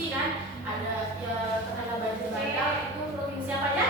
provinsi kan, ada ya tetangga banjir bandang itu provinsi apa ya?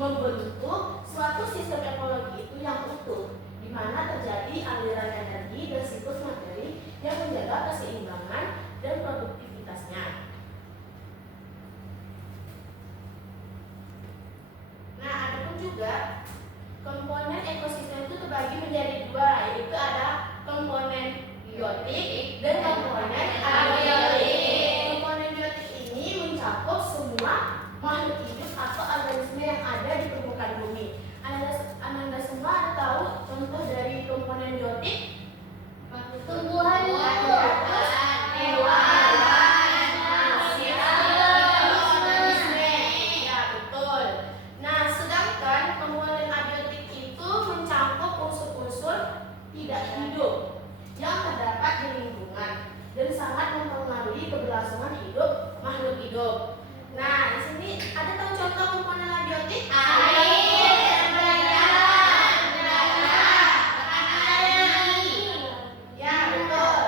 Membentuk suatu sistem ekologi itu yang utuh, di mana terjadi aliran energi dan siklus materi yang menjaga keseimbangan dan produktivitasnya. Nah, ada pun juga komponen ekosistem itu terbagi menjadi dua, yaitu ada komponen biotik dan komponen abiotik. Komponen biotik ini mencakup semua makhluk hidup atau organisme yang ada di permukaan bumi. Anda semua ada tahu contoh dari komponen biotik? Tumbuhan, hewan, organisme. Ya, betul. Nah, sedangkan komponen abiotik itu mencakup unsur-unsur tidak hidup yang terdapat di lingkungan dan sangat mempengaruhi keberlangsungan hidup makhluk hidup. Nah, di sini ada tahu contoh komponen abiotik? Air, darah, ya, betul.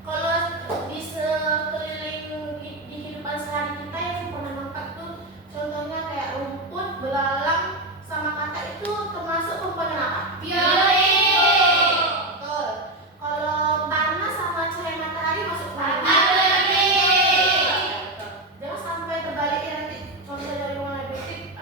Kalau di sekeliling kehidupan sehari kita yang pernah nampak tuh, contohnya kayak rumput, belalang, sama katak itu termasuk komponen apa? Biotik. Betul. Kalau tanah sama cahaya matahari masuk mana? Jangan sampai terbalik ya nanti contoh dari warna biotik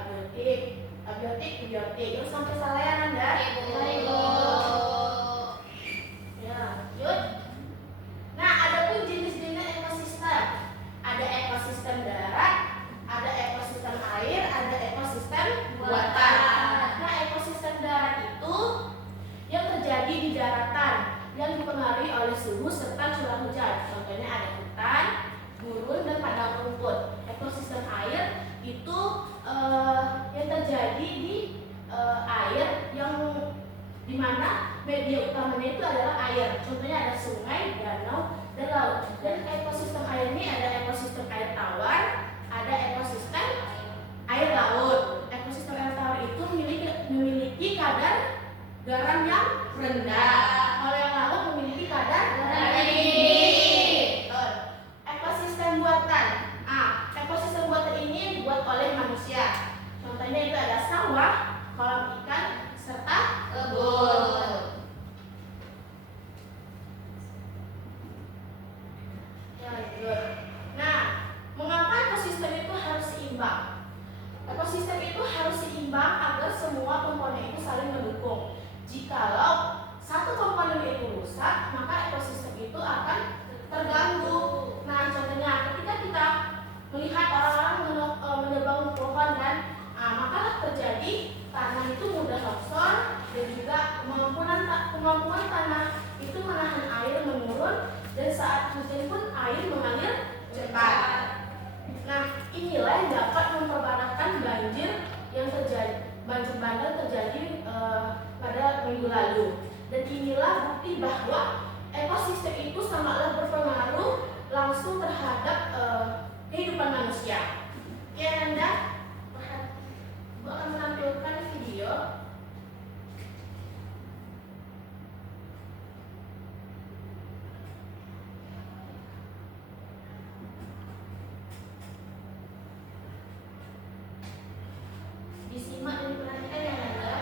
bandang terjadi pada minggu lalu. Dan inilah bukti bahwa ekosistem itu sangatlah berpengaruh langsung terhadap kehidupan manusia. Oke, Anda akan menampilkan video. Disimak dan diperhatikan ya, Anda.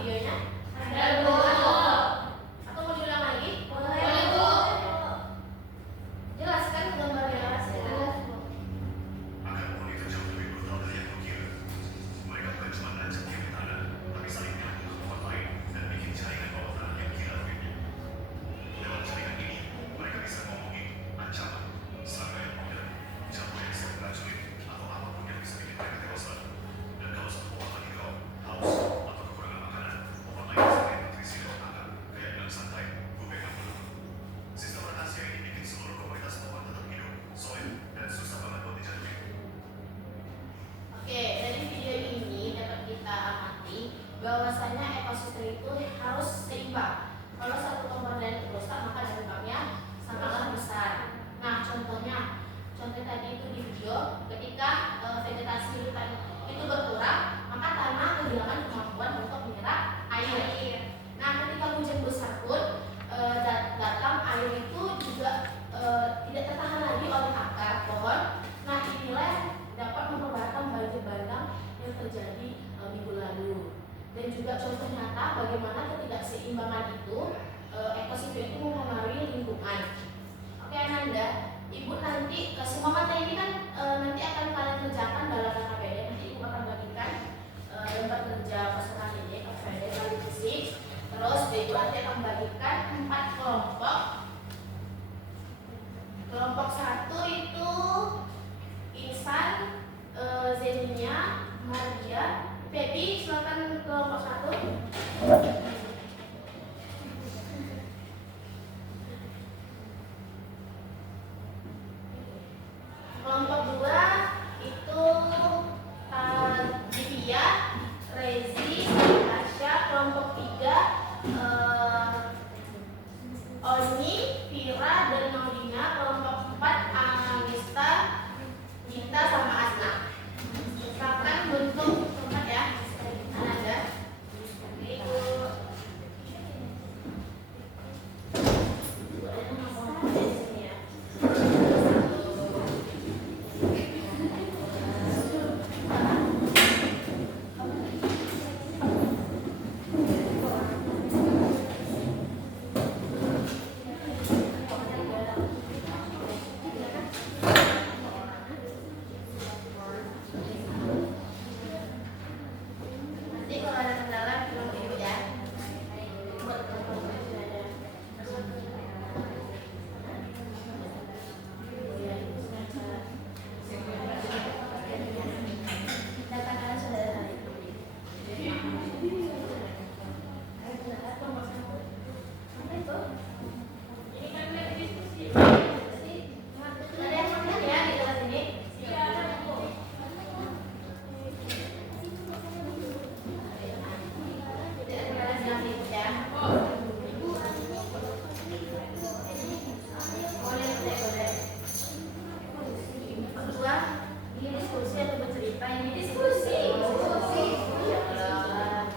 Videonya? Ada, Bu. Atau mau diulang lagi? Boleh, Bu. Jelaskan gambarnya. Jelas, Bu. Agar pohon itu jauh lebih brutal dari yang kukira. Mereka bukan cuma merancang tiap di tanah, tapi saling menyambung ke pohon lain dan bikin jaringan bawah tanah yang gila rumitnya. Lewat jaringan ini, mereka bisa ngomongin ancaman, serangan yang modern, jambu yang bisa beracun, atau apapun yang bisa bikin mereka dewasa. Dan kalau satu pohon lagi kau haus atau kekurangan makanan, pohon lain bisa kayak nutrisi lewat akar, kayak bilang santai, gue pegang dulu. Sistem rahasia ini bikin seluruh komunitas pohon tetap hidup, solid, dan susah banget buat dijatuhin. Oke, dari video ini dapat kita amati bahwasanya ekosistem itu harus seimbang. Kalau satu komponen rusak, maka dampaknya sangatlah besar. Nah, contoh tadi itu di video, ketika vegetasi hutan itu berkurang, maka tanah kehilangan kemampuan untuk menyerap air. Nah, ketika hujan besar pun datang, air itu juga tidak tertahan lagi oleh akar pohon. Nah, inilah dapat memperbatakan banjir bandang yang terjadi minggu lalu. Dan juga contoh nyata bagaimana ketidakseimbangan itu ekosistem itu mempengaruhi lingkungan. Oke, Ananda, Ibu nanti semua materi ini kan nanti akan kalian kerjakan dalam KKPD. Nanti Ibu akan bagikan lembar kerja peserta ini KKPD kali fisik. Terus Ibu nanti akan bagikan 4 kelompok. Kelompok 1 itu Insan, Zenia, Maria, Pepi, silakan kelompok 1. Kelompok 2 itu Divya, Rezi, Tasya. Kelompok 3 Oni, Vira, dan Maudina. Kelompok 4 Anista, Gita, sama Asna. Silakan bentuk tempat ya, Ananda. Nanti kalau ada kendala bilang Ibu ya. Buat kelompok sudah ada. Datakan saudara hari ini. Apa itu? Ini kan diskusi. Ada yang melihat ya di kelas ini? Iya, ada, Bu. Ini diskusi atau bercerita? Ini diskusi. Diskusi atau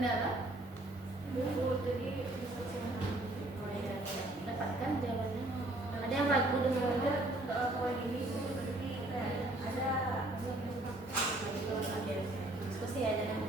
kendala? Tadi Dapatkan jawabannya. Ada yang ragu dengan poin ini ada diskusi ada yang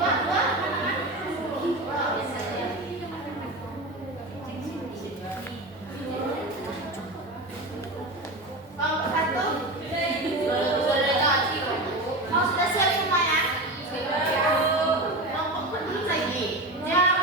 Kelompok satu. Mau sudah siap semuanya? Kelompok kedua lagi. Jam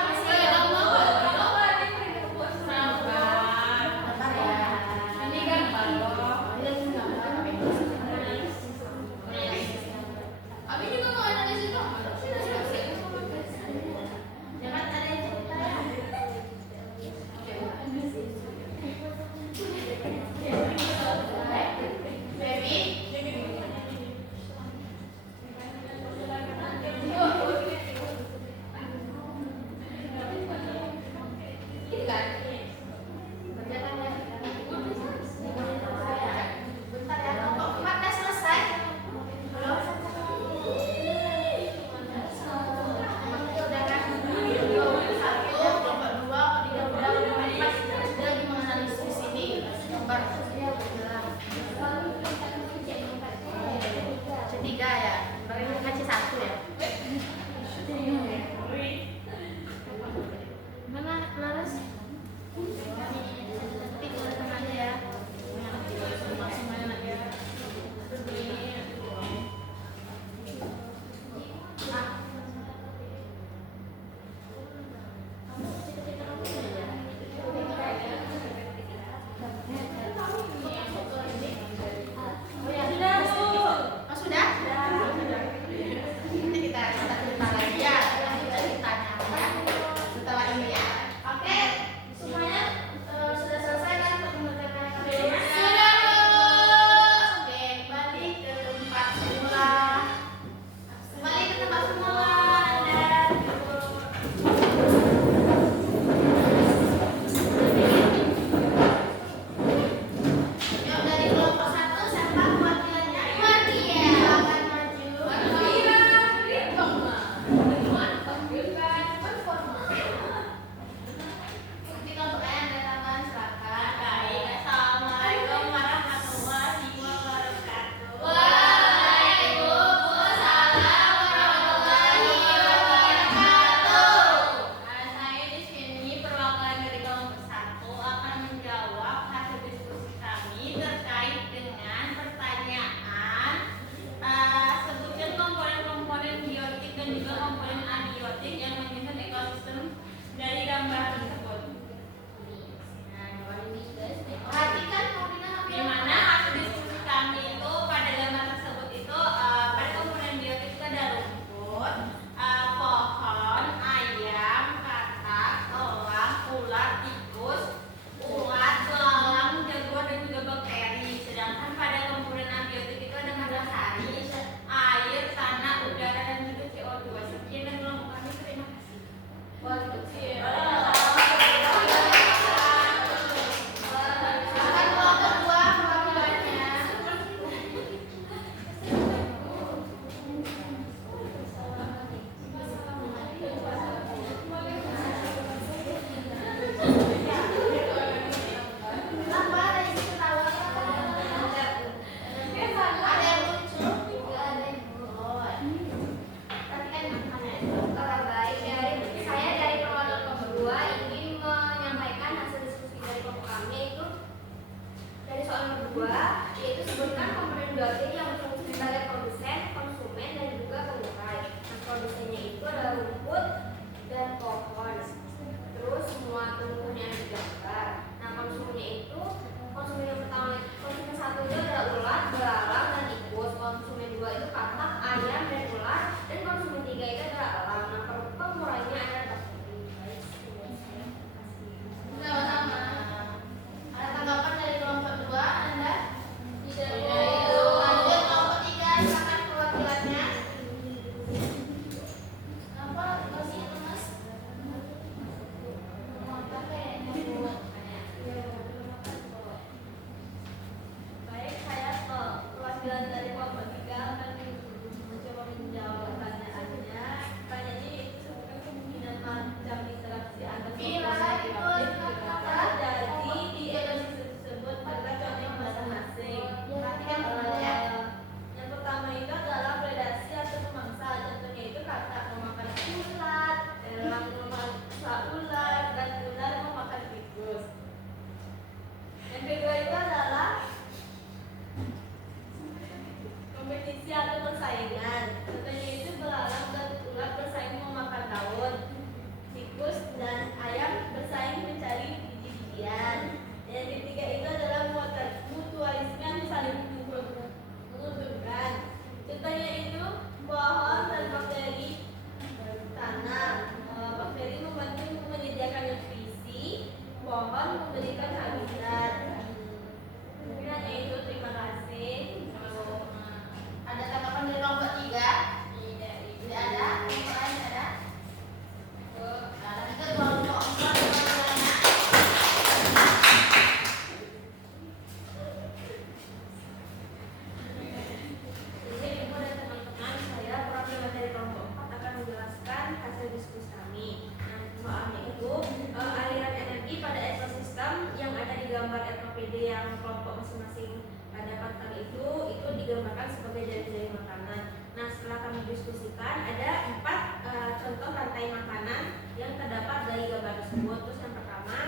misalkan ada 4 contoh rantai makanan yang terdapat dari gambar tersebut. Terus yang pertama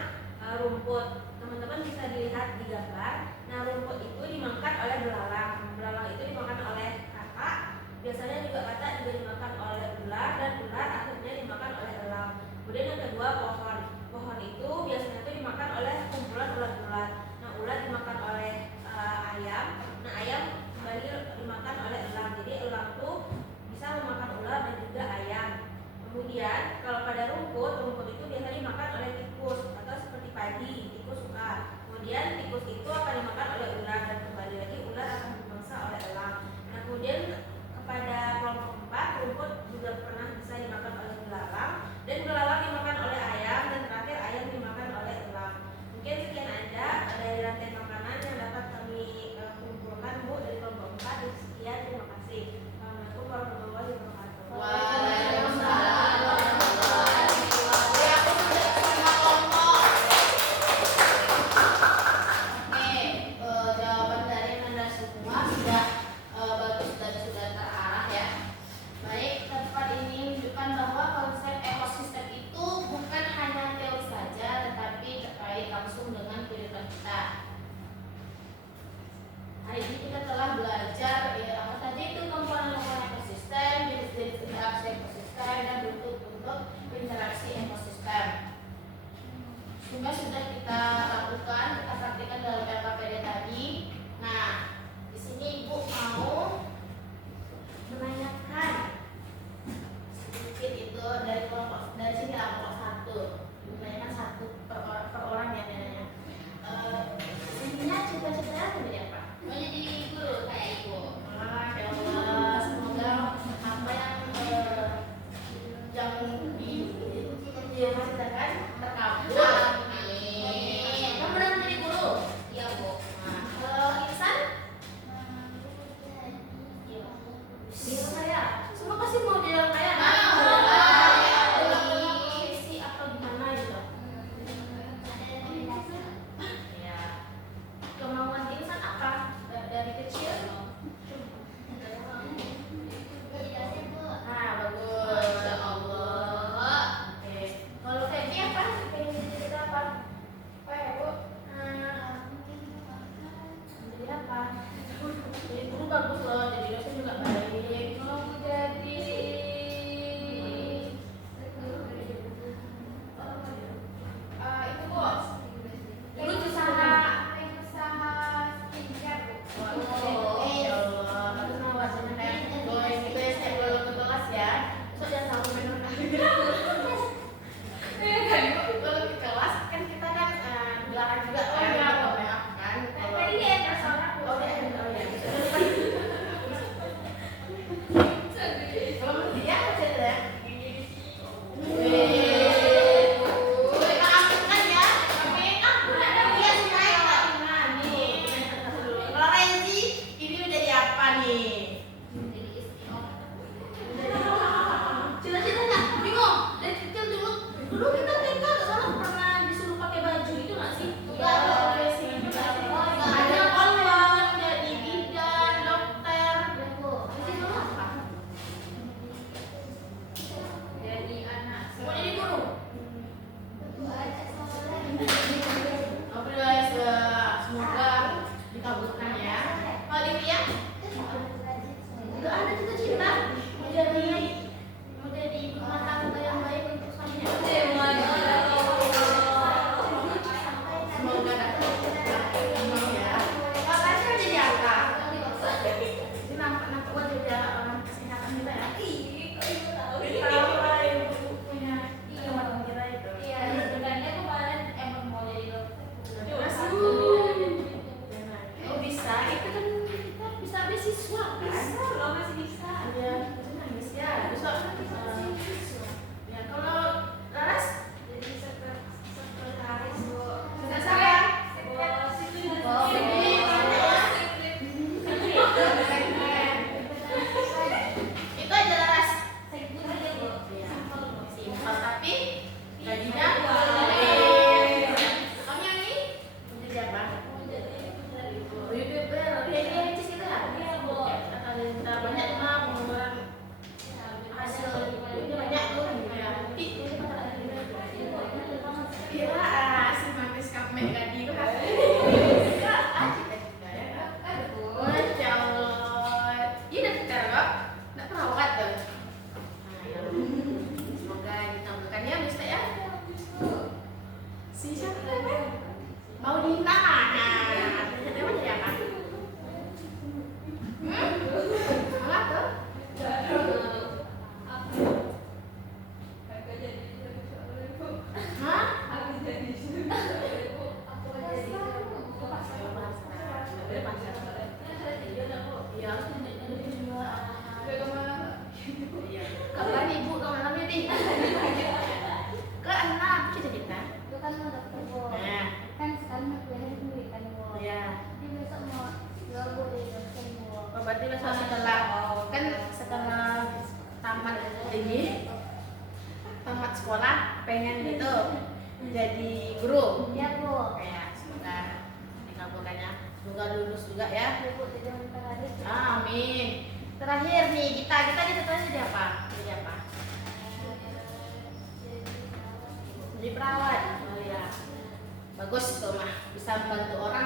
rumput. Teman-teman bisa dilihat di gambar. Nah, rumput itu dimakan oleh belalang. Belalang itu dimakan oleh katak. Biasanya juga katak juga dimakan oleh ular, dan ular akhirnya dimakan oleh elang. Kemudian yang kedua pohon. Pohon itu biasanya itu dimakan oleh kumpulan ulat-ulat. Nah, ulat dimakan oleh ayam. Nah, ayam kembali dimakan oleh elang. Jadi elang tuh bisa memakan ular dan juga ayam. Kemudian kalau pada rumput, rumput itu biasanya dimakan oleh tikus atau seperti padi, tikus suka. Kemudian tikus itu akan dimakan oleh ular, dan kembali lagi ular akan dimangsa oleh elang. Nah, kemudian kepada kelompok 4, rumput juga pernah bisa dimakan oleh belalang, dan belalang dimakan oleh ayam, dan terakhir ayam dimakan oleh elang. Mungkin sekian aja dari rantai makanan yang dapat kami kumpulkan Bu dari kelompok 4. Sekian, terima kasih. Assalamualaikum warahmatullahi wabarakatuh. Waalaikumsalam warahmatullahi wabarakatuh. Ya, aku sudah terima kelompok. Oke, jawaban dari Anda semua sudah bagus dan sudah terarah ya. Baik, tempat ini menunjukkan bahwa konsep ekosistem itu bukan hanya teori saja, tetapi terkait langsung dengan kehidupan kita. Hari ini kita telah belajar apa saja itu komponen-komponen ekosistem, jenis-jenis interaksi ekosistem, dan bentuk-bentuk interaksi ekosistem. Semua sudah kita lakukan, kita praktikkan dalam LKPD tadi. Nah, di sini Ibu mau menanyakan sedikit itu dari kelompok, dari sini lah kelompok 1. Menanyakan satu per orang ya nanya. Intinya cita-citanya seperti apa? Mau jadi guru kayak Ibu. Masya Allah, semoga apa yang ini tamat sekolah pengen gitu jadi guru. Ya Bu. Kayak semoga dikabulkannya, semoga lulus juga ya. Bu, tidak terakhir. Amin. Terakhir nih kita tanya jadi apa? Jadi apa? Jadi perawat. Oh ya, bagus itu mah, bisa membantu orang.